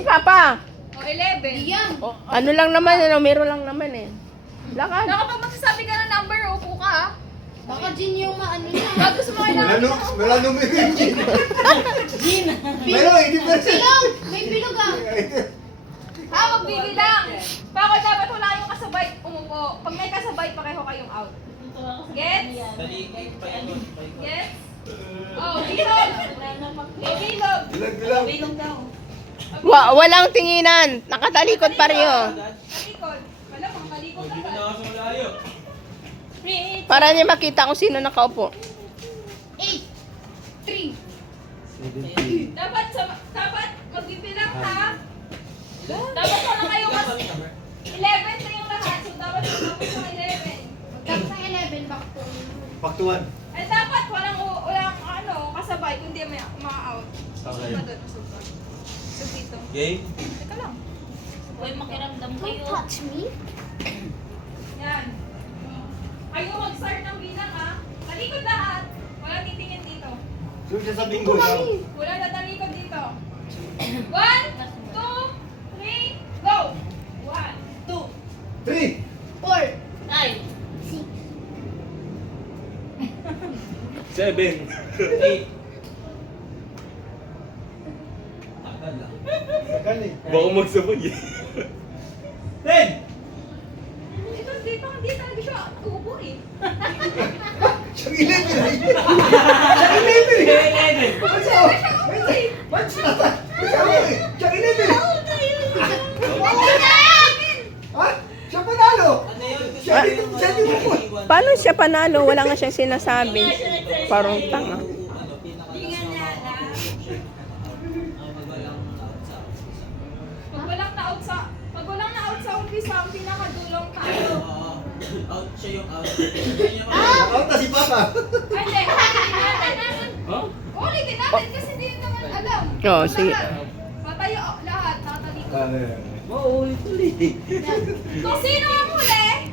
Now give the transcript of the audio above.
si Papa. O, 11. Yan. O, ano lang naman, numero lang naman eh. Lakad. Kapag magsasabi ka ng number, upo ka ah. Baka Jin yung maano niya. Pag gusto mo kailangan. Wala numero yung Jin. Pero, hindi pa siya. Bilog! May bilog ah. Magbibilang. Bako dapat wala kayong kasabay, umupo. Pag may kasabay, pareho kayong out. Gets? Gets? Oh, bilog. Bilog. Bilang. Walang tinginan. Nakatalikod pa rin yun. Talikod. Malamang talikod ka ba? Para niya makita kung sino nakaupo. 8, 3, Dapat magbibilang ka. Dapat wala kayong 11 na yung lahat. So dapat magtapos ng 11. Tapos ng 11, back to. Back to 1. Eh dapat walang kasabay kundi may ma-out. Okay. So dito. Game? Teka lang. Uy, makiramdam Don't kayo. touch me. Yan. Kayo mag-start ng bilang ha. Talikod lahat. Walang titingin dito. Sure siya sa bingo. Wala na talikod dito. 1, 2, 3, go! 1, 2. 3! 4, Ay, 6, 7! 8! Baka magsabay eh. 10! Ito, hindi talaga siya uupo eh. Siyang 11 ay! Siyang 11! Ba't siya? Ba't siya? Siyang 11! Ha? Siya panalo! Siya di mo po! Paano siya panalo? Wala nga siyang sinasabi. Parang tanga. Pag walang na-out sa umpisa, ang pinakadulong tayo. Out siya yung out. Out na si Papa! Ay, hindi. Ulitin natin. Ulitin natin kasi hindi naman alam. Oo, sige. Patayo lahat, nakatalikod. Maulit-ulit. Kung sino ang huli,